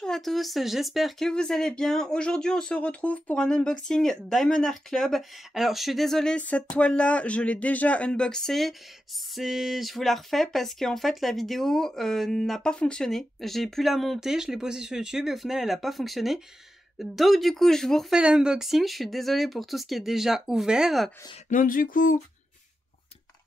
Bonjour à tous, j'espère que vous allez bien. Aujourd'hui on se retrouve pour un unboxing Diamond Art Club. Alors je suis désolée, cette toile là je l'ai déjà unboxée. Je vous la refais parce qu'en fait la vidéo n'a pas fonctionné. J'ai pu la monter, je l'ai posée sur YouTube et au final elle n'a pas fonctionné. Donc du coup je vous refais l'unboxing, je suis désolée pour tout ce qui est déjà ouvert. Donc du coup...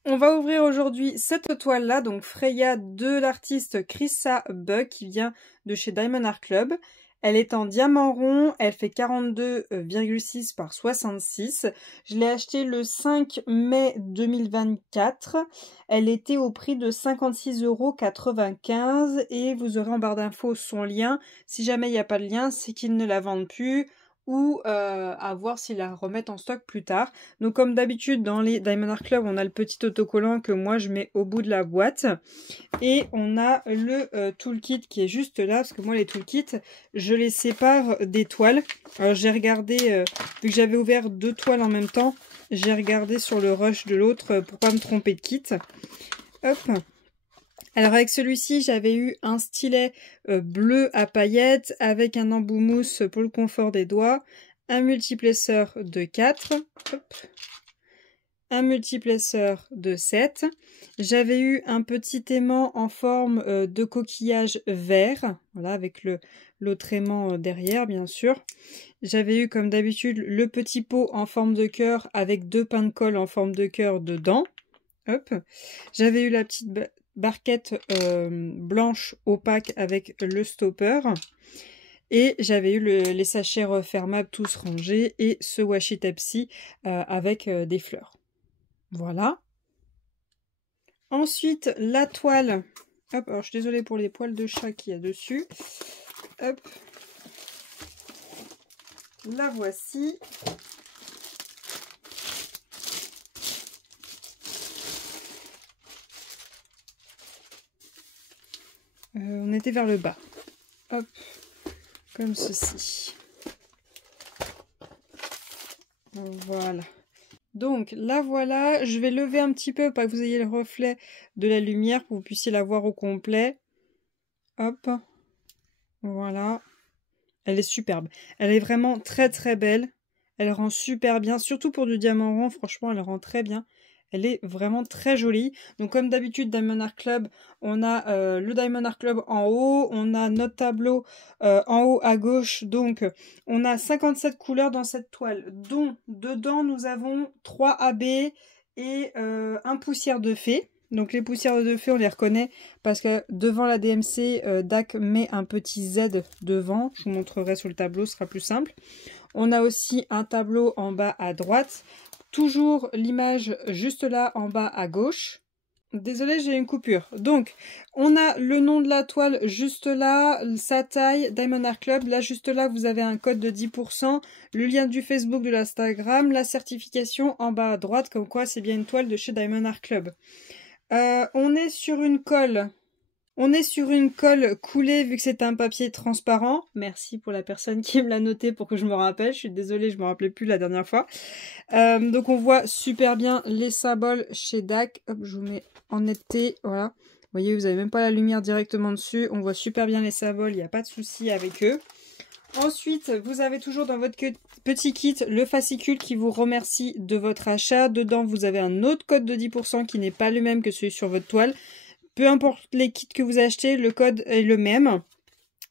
on va ouvrir aujourd'hui cette toile-là, donc Freya de l'artiste Chrissa Buck qui vient de chez Diamond Art Club. Elle est en diamant rond, elle fait 42,6 par 66. Je l'ai achetée le 5 mai 2024. Elle était au prix de 56,95 € et vous aurez en barre d'infos son lien. Si jamais il n'y a pas de lien, c'est qu'ils ne la vendent plus. Ou à voir s'ils la remettent en stock plus tard. Donc comme d'habitude dans les Diamond Art Club, on a le petit autocollant que moi je mets au bout de la boîte. Et on a le toolkit qui est juste là, parce que moi les toolkits, je les sépare des toiles. Alors j'ai regardé, vu que j'avais ouvert deux toiles en même temps, j'ai regardé sur le rush de l'autre pour pas me tromper de kit. Hop. Alors avec celui-ci, j'avais eu un stylet bleu à paillettes avec un embout mousse pour le confort des doigts, un multiplesseur de 4, hop, un multiplesseur de 7. J'avais eu un petit aimant en forme de coquillage vert, voilà, avec l'autre aimant derrière bien sûr. J'avais eu comme d'habitude le petit pot en forme de cœur avec deux pains de colle en forme de cœur dedans. Hop. J'avais eu la petite barquette blanche opaque avec le stopper. Et j'avais eu les sachets refermables tous rangés et ce washi tape-ci avec des fleurs. Voilà. Ensuite, la toile. Hop, alors je suis désolée pour les poils de chat qu'il y a dessus. Hop. La voici. On était vers le bas. Hop. Comme ceci. Voilà. Donc, la voilà. Je vais lever un petit peu pour que vous ayez le reflet de la lumière, pour que vous puissiez la voir au complet. Hop. Voilà. Elle est superbe. Elle est vraiment très très belle. Elle rend super bien. Surtout pour du diamant rond, franchement, elle rend très bien. Elle est vraiment très jolie. Donc comme d'habitude, Diamond Art Club, on a le Diamond Art Club en haut. On a notre tableau en haut à gauche. Donc on a 57 couleurs dans cette toile. Dont dedans, nous avons 3 AB et un poussière de fée. Donc les poussières de fée, on les reconnaît parce que devant la DMC, DAC met un petit Z devant. Je vous montrerai sur le tableau, ce sera plus simple. On a aussi un tableau en bas à droite. Toujours l'image juste là en bas à gauche. Désolée, j'ai une coupure. Donc, on a le nom de la toile juste là, sa taille, Diamond Art Club. Là, juste là, vous avez un code de 10%, le lien du Facebook, de l'Instagram, la certification en bas à droite, comme quoi c'est bien une toile de chez Diamond Art Club. On est sur une colle. On est sur une colle coulée vu que c'est un papier transparent. Merci pour la personne qui me l'a noté pour que je me rappelle. Je suis désolée, je me rappelais plus la dernière fois. Donc on voit super bien les symboles chez DAC. Hop, je vous mets en netteté. Voilà. Vous voyez, vous n'avez même pas la lumière directement dessus. On voit super bien les symboles. Il n'y a pas de souci avec eux. Ensuite, vous avez toujours dans votre petit kit le fascicule qui vous remercie de votre achat. Dedans, vous avez un autre code de 10% qui n'est pas le même que celui sur votre toile. Peu importe les kits que vous achetez, le code est le même.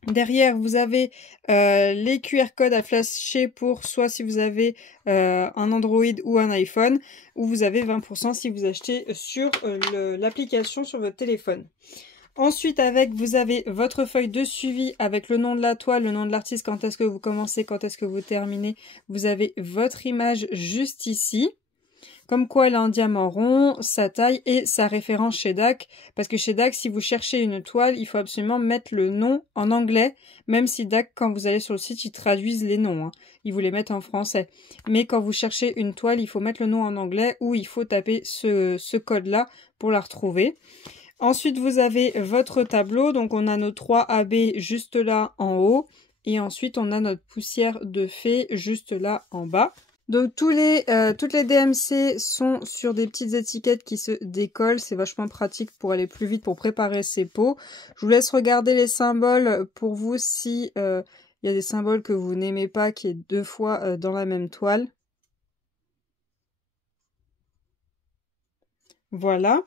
Derrière, vous avez les QR codes à flasher pour soit si vous avez un Android ou un iPhone, ou vous avez 20% si vous achetez sur l'application sur votre téléphone. Ensuite, vous avez votre feuille de suivi avec le nom de la toile, le nom de l'artiste, quand est-ce que vous commencez, quand est-ce que vous terminez. Vous avez votre image juste ici. Comme quoi elle a un diamant rond, sa taille et sa référence chez DAC. Parce que chez DAC, si vous cherchez une toile, il faut absolument mettre le nom en anglais. Même si DAC, quand vous allez sur le site, ils traduisent les noms. Hein. Ils vous les mettent en français. Mais quand vous cherchez une toile, il faut mettre le nom en anglais ou il faut taper ce code-là pour la retrouver. Ensuite, vous avez votre tableau. Donc, on a nos 3 AB juste là en haut. Et ensuite, on a notre poussière de fée juste là en bas. Donc toutes les DMC sont sur des petites étiquettes qui se décollent. C'est vachement pratique pour aller plus vite pour préparer ces pots. Je vous laisse regarder les symboles pour vous si il y a des symboles que vous n'aimez pas qui est 2 fois dans la même toile. Voilà.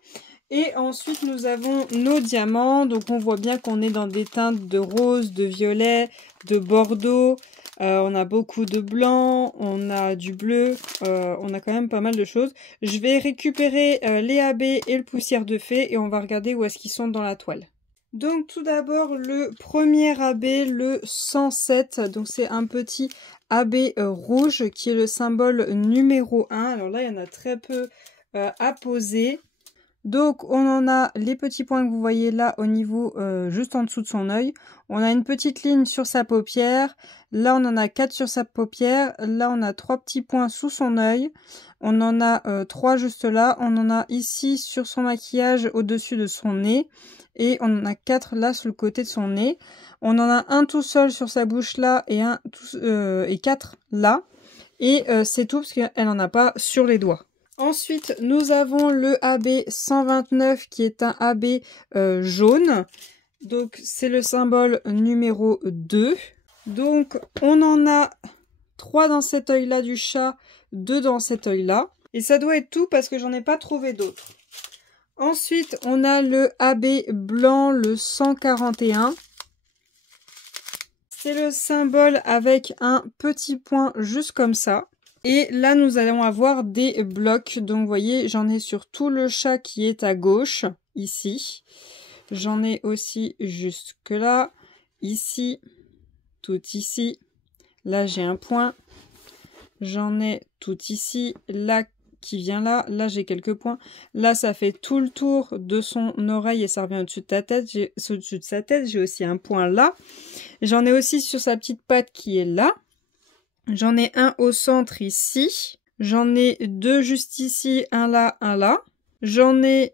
Et ensuite nous avons nos diamants. Donc on voit bien qu'on est dans des teintes de rose, de violet, de bordeaux. On a beaucoup de blanc, on a du bleu, on a quand même pas mal de choses. Je vais récupérer les AB et le poussière de fée et on va regarder où est-ce qu'ils sont dans la toile. Donc tout d'abord le premier AB, le 107, donc c'est un petit AB rouge qui est le symbole numéro 1. Alors là il y en a très peu à poser. Donc on en a les petits points que vous voyez là au niveau juste en dessous de son œil. On a une petite ligne sur sa paupière. Là on en a 4 sur sa paupière. Là on a 3 petits points sous son œil. On en a 3 juste là. On en a ici sur son maquillage au-dessus de son nez. Et on en a 4 là sur le côté de son nez. On en a un tout seul sur sa bouche là et, et 4 là. Et c'est tout parce qu'elle n'en a pas sur les doigts. Ensuite, nous avons le AB 129 qui est un AB jaune. Donc, c'est le symbole numéro 2. Donc, on en a 3 dans cet œil-là du chat, 2 dans cet œil-là. Et ça doit être tout parce que j'en ai pas trouvé d'autres. Ensuite, on a le AB blanc, le 141. C'est le symbole avec un petit point juste comme ça. Et là, nous allons avoir des blocs. Donc, vous voyez, j'en ai sur tout le chat qui est à gauche, ici. J'en ai aussi jusque là, ici, tout ici. Là, j'ai un point. J'en ai tout ici, là, qui vient là. Là, j'ai quelques points. Là, ça fait tout le tour de son oreille et ça revient au-dessus de ta tête. Au-dessus de sa tête, j'ai aussi un point là. J'en ai aussi sur sa petite patte qui est là. J'en ai un au centre ici. J'en ai 2 juste ici, un là, un là. J'en ai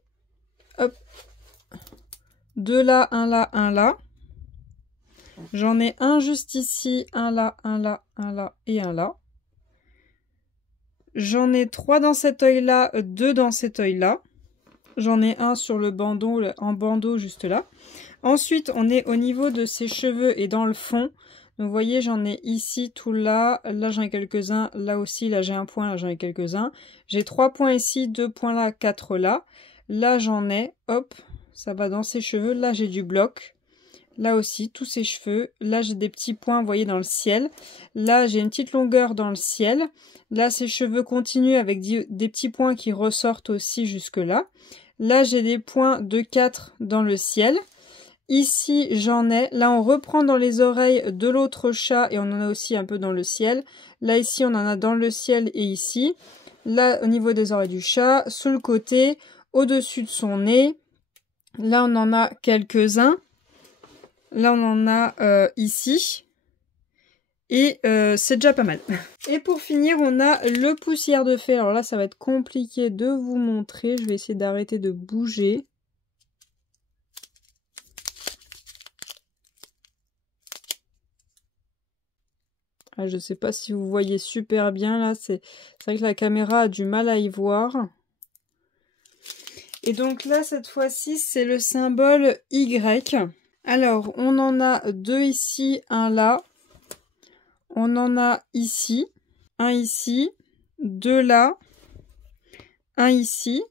2 là, un là, un là. J'en ai un juste ici, un là, un là, un là et un là. J'en ai 3 dans cet œil-là, 2 dans cet œil-là. J'en ai un sur le bandeau, en bandeau juste là. Ensuite, on est au niveau de ses cheveux et dans le fond. Donc, vous voyez, j'en ai ici, tout là. Là, j'en ai quelques-uns. Là aussi, là, j'ai un point. Là, j'en ai quelques-uns. J'ai 3 points ici, 2 points là, 4 là. Là, j'en ai. Hop, ça va dans ses cheveux. Là, j'ai du bloc. Là aussi, tous ses cheveux. Là, j'ai des petits points, vous voyez, dans le ciel. Là, j'ai une petite longueur dans le ciel. Là, ses cheveux continuent avec des petits points qui ressortent aussi jusque là. Là, j'ai des points de 4 dans le ciel. Ici, j'en ai. Là, on reprend dans les oreilles de l'autre chat et on en a aussi un peu dans le ciel. Là, ici, on en a dans le ciel et ici. Là, au niveau des oreilles du chat, sur le côté, au-dessus de son nez. Là, on en a quelques-uns. Là, on en a ici. Et c'est déjà pas mal. Et pour finir, on a le poussière de fée. Alors là, ça va être compliqué de vous montrer. Je vais essayer d'arrêter de bouger. Ah, je sais pas si vous voyez super bien là, c'est vrai que la caméra a du mal à y voir. Et donc là, cette fois-ci, c'est le symbole Y. Alors, on en a 2 ici, un là. On en a ici, un ici, 2 là, un ici.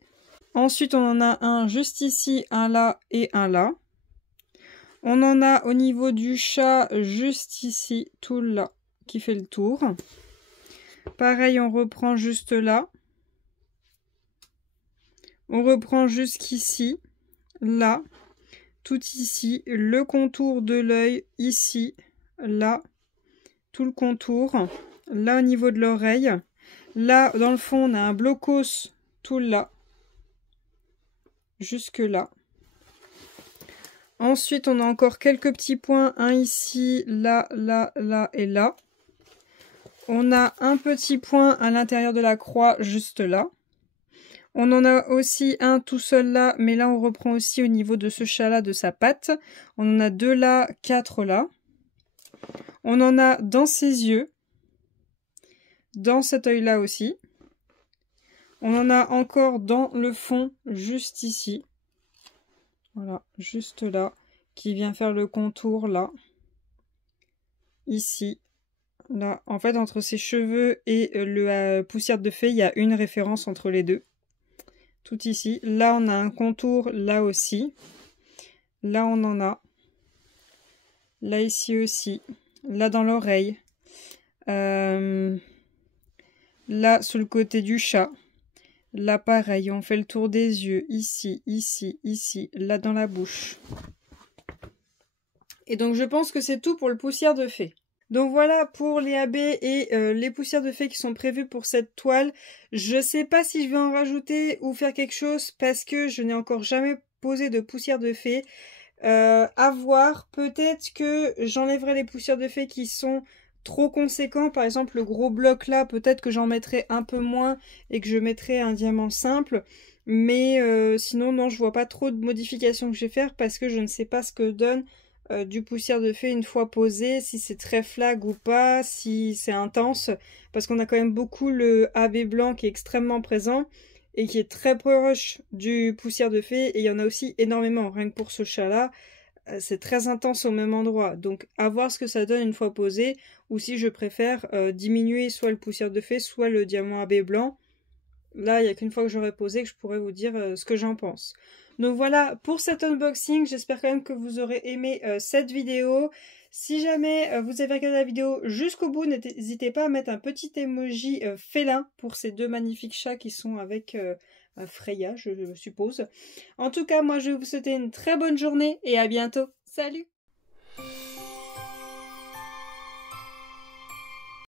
Ensuite, on en a un juste ici, un là et un là. On en a au niveau du chat, juste ici, tout là, qui fait le tour. Pareil, on reprend juste là. On reprend jusqu'ici, là, tout ici, le contour de l'œil, ici, là, tout le contour, là au niveau de l'oreille. Là, dans le fond, on a un blocos, tout là, jusque là. Ensuite, on a encore quelques petits points, un ici, là, là, là et là. On a un petit point à l'intérieur de la croix, juste là. On en a aussi un tout seul là, mais là, on reprend aussi au niveau de ce chat-là, de sa patte. On en a 2 là, 4 là. On en a dans ses yeux, dans cet œil-là aussi. On en a encore dans le fond, juste ici. Voilà, juste là, qui vient faire le contour là. Ici. Là, en fait, entre ses cheveux et la poussière de fée, il y a une référence entre les deux. Tout ici. Là, on a un contour, là aussi. Là, on en a. Là, ici aussi. Là, dans l'oreille. Là, sur le côté du chat. Là, pareil, on fait le tour des yeux. Ici, ici, ici. Là, dans la bouche. Et donc, je pense que c'est tout pour le poussière de fée. Donc voilà pour les AB et les poussières de fée qui sont prévues pour cette toile. Je sais pas si je vais en rajouter ou faire quelque chose parce que je n'ai encore jamais posé de poussière de fée. À voir, peut-être que j'enlèverai les poussières de fée qui sont trop conséquents. Par exemple le gros bloc là, peut-être que j'en mettrai un peu moins et que je mettrai un diamant simple. Mais sinon non, je vois pas trop de modifications que je vais faire parce que je ne sais pas ce que donne du poussière de fée une fois posé, si c'est très flag ou pas, si c'est intense, parce qu'on a quand même beaucoup le AB blanc qui est extrêmement présent et qui est très proche du poussière de fée, et il y en a aussi énormément, rien que pour ce chat là, c'est très intense au même endroit, donc à voir ce que ça donne une fois posé, ou si je préfère diminuer soit le poussière de fée, soit le diamant AB blanc. Là, il n'y a qu'une fois que j'aurai posé que je pourrai vous dire ce que j'en pense. Donc voilà pour cet unboxing, j'espère quand même que vous aurez aimé cette vidéo. Si jamais vous avez regardé la vidéo jusqu'au bout, n'hésitez pas à mettre un petit emoji félin pour ces deux magnifiques chats qui sont avec Freya, je suppose. En tout cas, moi je vais vous souhaiter une très bonne journée et à bientôt. Salut!